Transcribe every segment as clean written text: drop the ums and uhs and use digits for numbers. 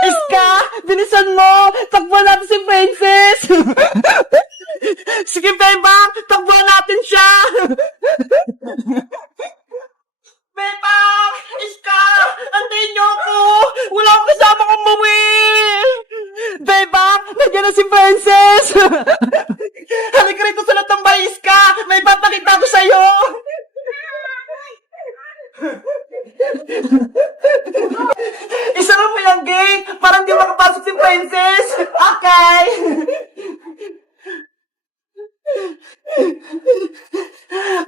Iska, bilisan mo! Takbuhan natin si Princess! Sige, Bebang! Takbuhan natin siya! Bebang! Iska! Antayin niyo ako! Wala akong kasama kong umuwi! Bebang! Nandiyan na si Princess! Halika rito sa latambay, Iska! May papakita ko sa'yo! Isara mo yung gate para hindi makapasok si Princess. Okay.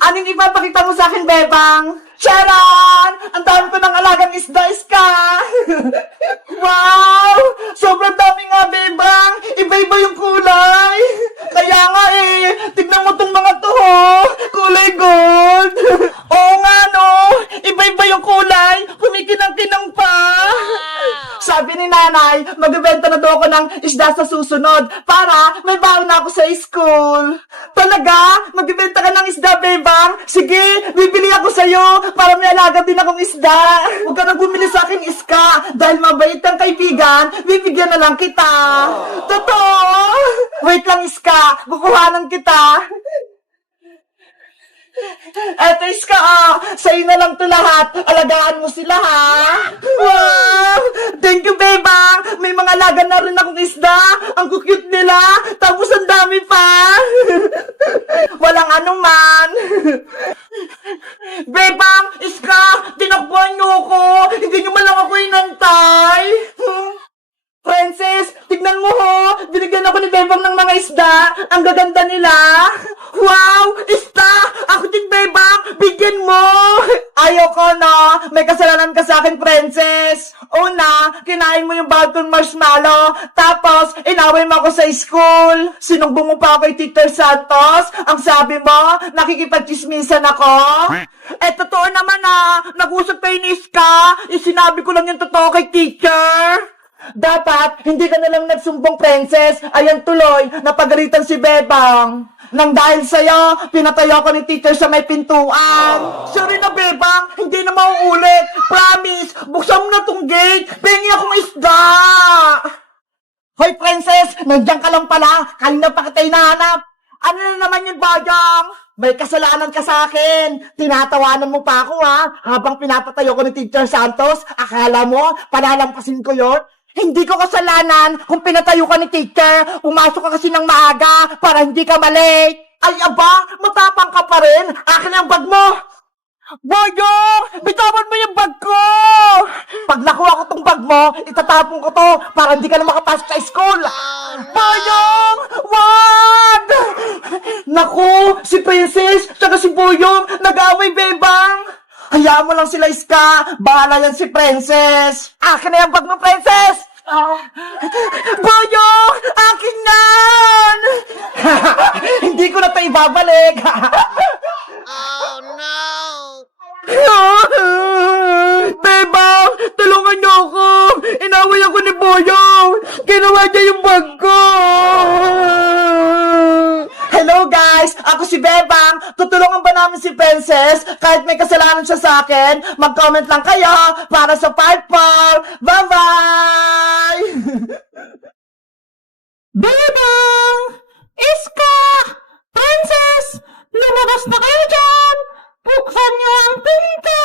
Anong ipapakita mo sa akin, Bebang? Charan! Ang dami ko ng alagang isda, Iska! Wow! Sobrang dami nga, Bebang! Iba-iba yung kulay! Kaya nga tignan mo tong mga to, oh! Kulay gold! Oo nga, no! Iba-iba yung kulay! Kumikinang-kinang pa! Sabi ni nanay, magbebenta na daw ako ng isda sa susunod para may baon na ako sa school. Talaga? Magbebenta ka ng isda, Bebang? Sige, bibili ako sa'yo para may alaga din akong isda. Huwag ka nang bumili sa akin, Iska. Dahil mabait kang kaibigan, bibigyan na lang kita. Totoo? Wait lang, Iska. Kukuhanan kita. Eto, Iska, sa'yo na lang to lahat. Alagaan mo sila, ha? Wow! Thank you, Bebang! May mga alaga na rin akong isda. Ang cute nila. Tapos ang dami pa. Walang anuman. Bebang! Iska! Tinakbuhan niyo ako! Hindi niyo man lang ako inantay! Princess! Tignan mo ho! Binigyan ako ni Bebang ng mga isda! Ang gaganda nila! Wow! Isda! Ako din, Bebang! Bigyan mo! Ayoko na! May kasalanan ka sa akin, Princess! Una, kinain mo yung bawat kong marshmallow. Tapos, inaway mo ako sa school. Sinumbong mo pa ako kay Teacher Santos. Ang sabi mo, nakikipagchismisan ako. Eh, totoo naman nag-usap kayo ni Iska. Sinabi ko lang yung totoo kay Teacher. Dapat, hindi ka nalang nagsumbong, Princess. Ayan tuloy, napagalitan si Bebang. Nang dahil sa'yo, pinatayo ko ni Teacher sa may pintuan. Sorry na, Bebang, hindi na mauulit. Promise, buksan mo na tong gate. Pengi akong isda. Hoy, Princess, nandiyan ka lang pala. Kanina pa kita hinahanap. Ano na naman yun, Bajang? May kasalanan ka sa akin. Tinatawanan mo pa ako, ha? Habang pinapatayo ko ni Teacher Santos, akala mo, palalampasin ko yon? Hindi ko kasalanan kung pinatayo ka ni Teacher. Pumasok ka kasi ng maaga para hindi ka malate. Ay, aba, matapang ka pa rin. Akin ang bag mo. Boyong, bitawan mo yung bag ko. Pag nakuha ko tong bag mo, itatapon ko to para hindi ka na makapasok sa school. Boyong, wag! Naku, si Princess, saka si Boyong, nag-away, Bebang. Hayaan mo lang sila, Iska. Bahala yan si Princess. Akin na yung bag mo, Princess. Boyong! Akin yan! Hindi ko na ito ibabalik. Oh no! Bebang! Tulungan niyo ako! Inaway ako ni Boyong! Ginawa niya yung bag ko! Hello guys! Ako si Bebang! Tutulungan ba namin si Princess? Kahit may kasalanan siya sa akin, mag-comment lang kayo para sa part 4! Bye-bye! Bebang! Iska! Princess! Lumabas na kayo dyan! Buksan niyo ang pinto!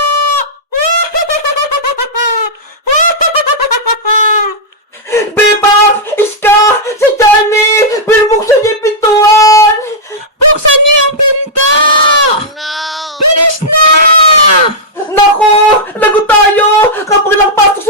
Bebang! Iska! Si Johnny! Binubuksan niya yung pintuan! Buksan niyo yung pinto! No! Bilis na! Naku! Lagot tayo! Kapag nagpasok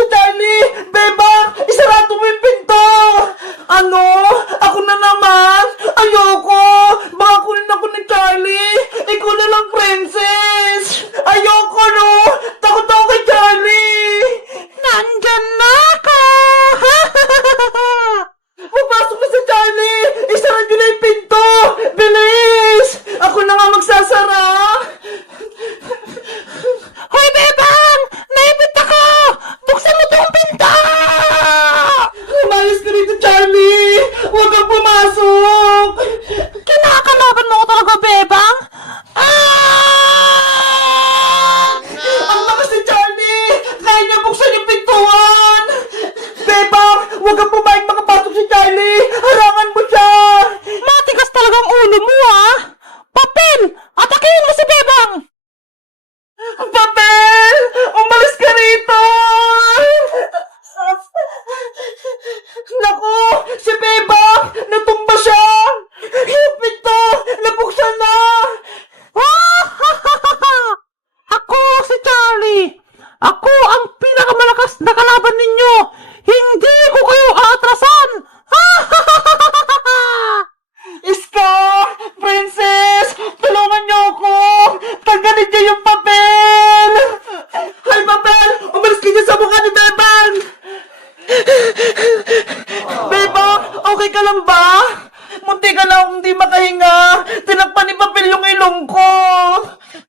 hindi makahinga. Tinakpan ni papel yung ilong ko.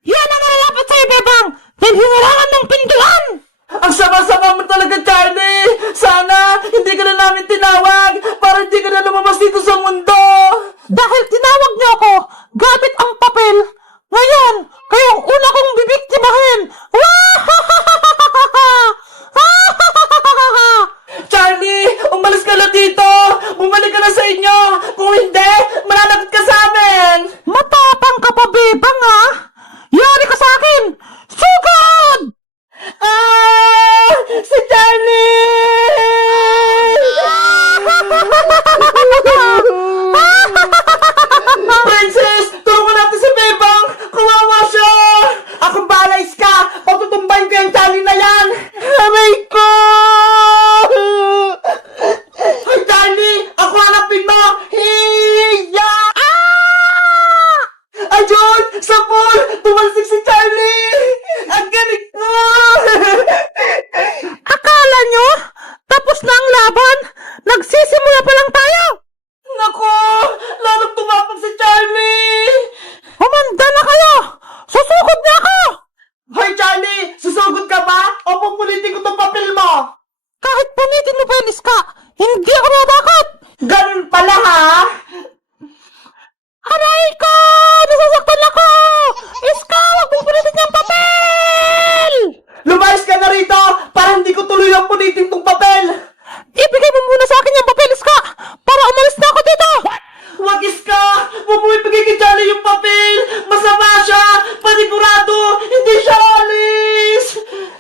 Yan ang nararapat sa'yo, Bebang! Dahil hinirangan ng pintuan! Ang sama-sama mo talaga, Charlie. Sana hindi ka na namin tinawag para hindi ka na lumabas dito sa mundo. Dahil tinawag niyo ako gamit ang papel, ngayon, kayo ang una kong bibiktimahin! Charlie, umalis ka na dito. Bumalik ka na sa inyo. Kung hindi, mananakit ka sa amin. Matapang ka pa, Bebang, ha? Yari ka sa akin! Sugod! Ah! Si Charlie! Princess, tulungan natin si Bebang. Kawawa siya. Akong bahala, Iska. Patutumbayin ko yung Charlie na yan. Aray ko! Hoy, Charlie! Ako hanapin mo! Hiya! Ah! Ayun! Sa pool! Tumalsik si Charlie! Ang galing ko! Akala nyo? Tapos na ang laban? Nagsisimula pa lang tayo! Nako! Lalong tumapag si Charlie! Humanda na kayo! Susugod na ako! Hoy, Charlie! Susugod ka ba? O pupulitin ko tong papel mo? Kahit punitin mo pa yung iska, hindi ako natakot! Ganun pala, ha? Aray ko! Nasasaktan ako! Iska, wag mong punitin yung papel! Lumayas ka na rito para hindi ko tuloy ang punitin tong papel! Ibigay mo muna sa akin yung papel, Iska! Para umalis na ako dito! Wag, Iska! Huwag mo ibigay kay Charlie yung papel! Masama siya! Panigurado! Hindi siya alis!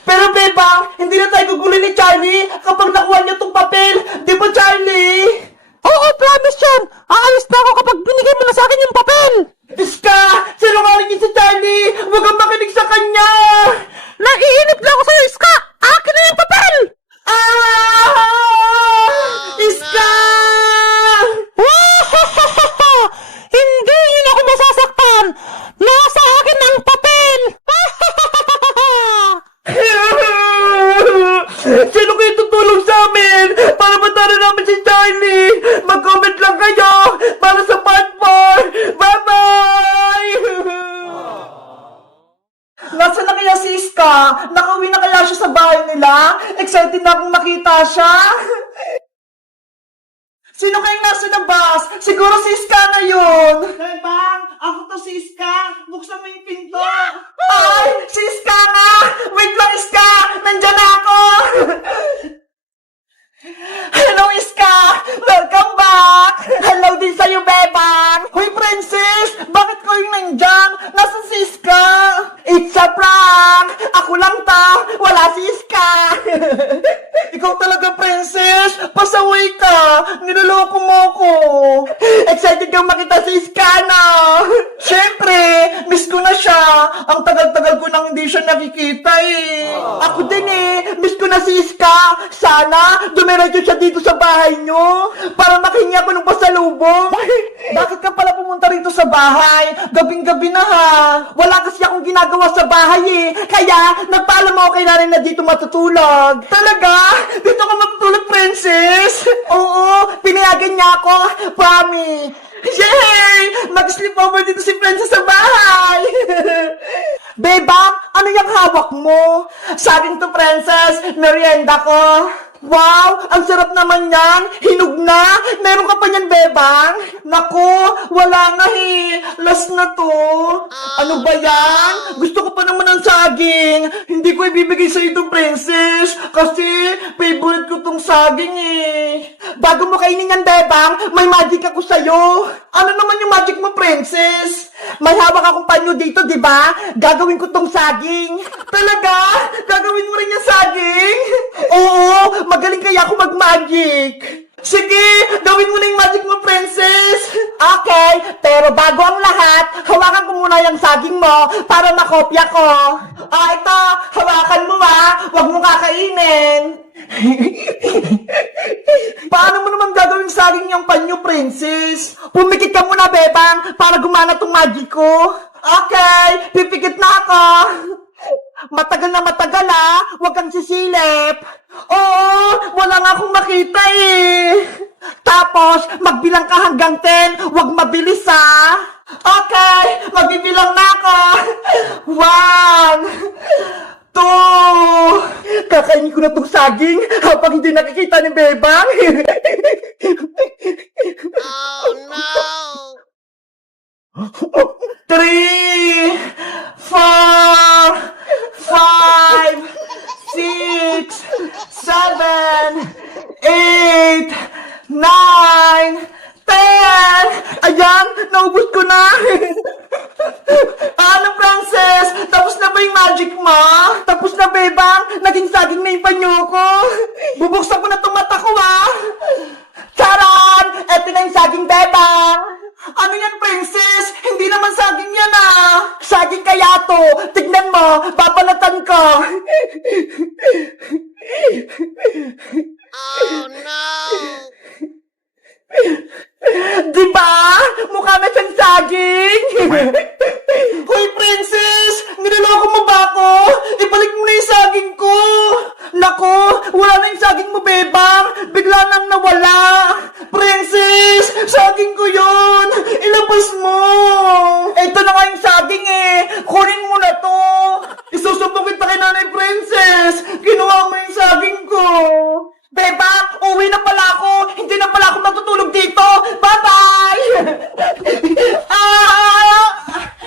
Pero Bebang, hindi na tayo gugulin ni Charlie kapag nakuha niya tong papel! Di ba, Charlie? Oo, promise yan! Aalis na ako kapag binigay mo na sa akin yung papel! Iska! Sinungaling niya si Charlie! Huwag kang makinig sa kanya! Naiinip lang ako sa'yo, Iska! Akin na yung papel! Ah! Iska! Hindi yun ako masasaktan! Nasa akin ang papel! Sino kayo tutulong sa amin para matalo namin si Charlie? Mag-comment lang kayo para sa part 4! Bye-bye! Nasaan na kaya si Iska? Nakauwi na kaya siya sa bahay nila? Excited na akong makita siya. Sino kayong nasa labas? Siguro si Iska na yun. Bang, ako to si Iska. Buksan mo yung pinto. Ay, si Iska nga! Wait lang, Iska! Nandyan na ako! Hello, Iska! Welcome back! Hello din sa'yo, Bebang! Hoy, Princess! Bakit ko yung nandyan? Nasaan si Iska? It's a prank! Ako lang to! Wala si Iska! Ikaw talaga, Princess! Pasaway ka! Niloloko mo ko! Excited kang makita si Iska, no? Siyempre! Miss ko na siya! Ang tagal-tagal ko nang hindi siya nakikita eh! Ako din eh! Miss ko na si Iska! Sana dumiretso siya dito sa bahay nyo para makingi ako ng pasalubong! Bakit ka pala pumunta rito sa bahay? Gabing-gabi na ha! Wala kasi akong ginagawa sa bahay eh! Kaya nagpaalam ako kay nanay na dito matutulog! Talaga? Dito ka matutulog, Princess? Oo! Pinayagan niya ako! Promise! Yay! Mag-sleepover dito si Princess sa bahay! Bebang, ano yung hawak mo? Saging to, Princess! Merienda ko! Wow! Ang sarap naman yan! Hinog na! Meron ka pa niyan, Bebang? Naku! Wala nga eh! Last na to! Ano ba yan? Gusto ko pa naman ng saging! Hindi ko ibibigay sa itong Princess! Kasi favorite ko tong saging eh! Bago mo kainin yan, Bebang, may magic ako sa'yo! Ano naman yung magic mo, Princess? May hawak akong panyo dito, di ba? Gagawin ko tong saging! Talaga? Gagawin mo rin yung saging? Oo! Magaling kaya ako mag-magic! Sige! Gawin mo na yung magic mo, Princess! Okay, pero bago ang lahat, hawakan ko muna yung saging mo para makopya ko. Ito, hawakan mo Huwag mo kakainin. Paano mo naman gagawin saging yung panyo, Princess? Pumikit ka muna, Bebang, para gumana tong magic ko. Okay, pipikit na ako. Matagal na matagal huwag kang sisilip. Oo, wala nga akong makita eh. Tapos, magbilang ka hanggang 10. Huwag mabilis, ha? Okay, magbibilang na ako. 1, 2. Kakainin ko na tong saging habang hindi nakikita ni Bebang. Oh no! 3, 4, 5, 6, 7, 8, 9, 10. Ayan, naubos ko na. Ano, Frances? Tapos na ba yung magic mo? Tapos na, Bebang? Naging saging na yung panyo ko. Bubuksan ko na itong mata ko, ha? Charon! Eto na yung saging, Bebang. Ano yan, Princess? Hindi naman saging yan, ah. Saging kaya to. Tignan mo, babalatan ko. Oh no! Diba? Mukha na siyang saging. Hoy, Princess! Niloloko mo ba ako? Ibalik mo na yung saging ko. Nako, wala na yung saging mo, Bebang. Bigla nang nawala. Princess, saging ko yun. Ilabas mo. Ito na nga yung saging eh. Kunin mo na to. Isusumbong kita kay Nanay Princess. Kinuha mo yung saging ko. Bebang, uwi na pala ako. Hindi na pala ako matutulog dito. Bye-bye!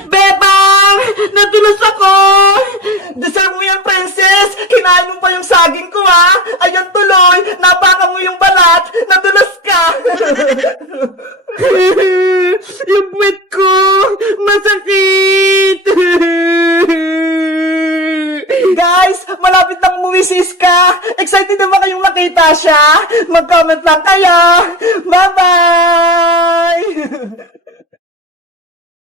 Bebang! Natulos ako! Deserve mo yan, Princess! Kinain mo pa yung saging ko, ha? Ayan tuloy! Napaka mo yung balat! Natulos ka! Yung puwet ko! Masakit! Guys, malapit nang umuwi si Iska. Excited na ba kayong makita siya? Mag-comment lang kayo. Bye-bye!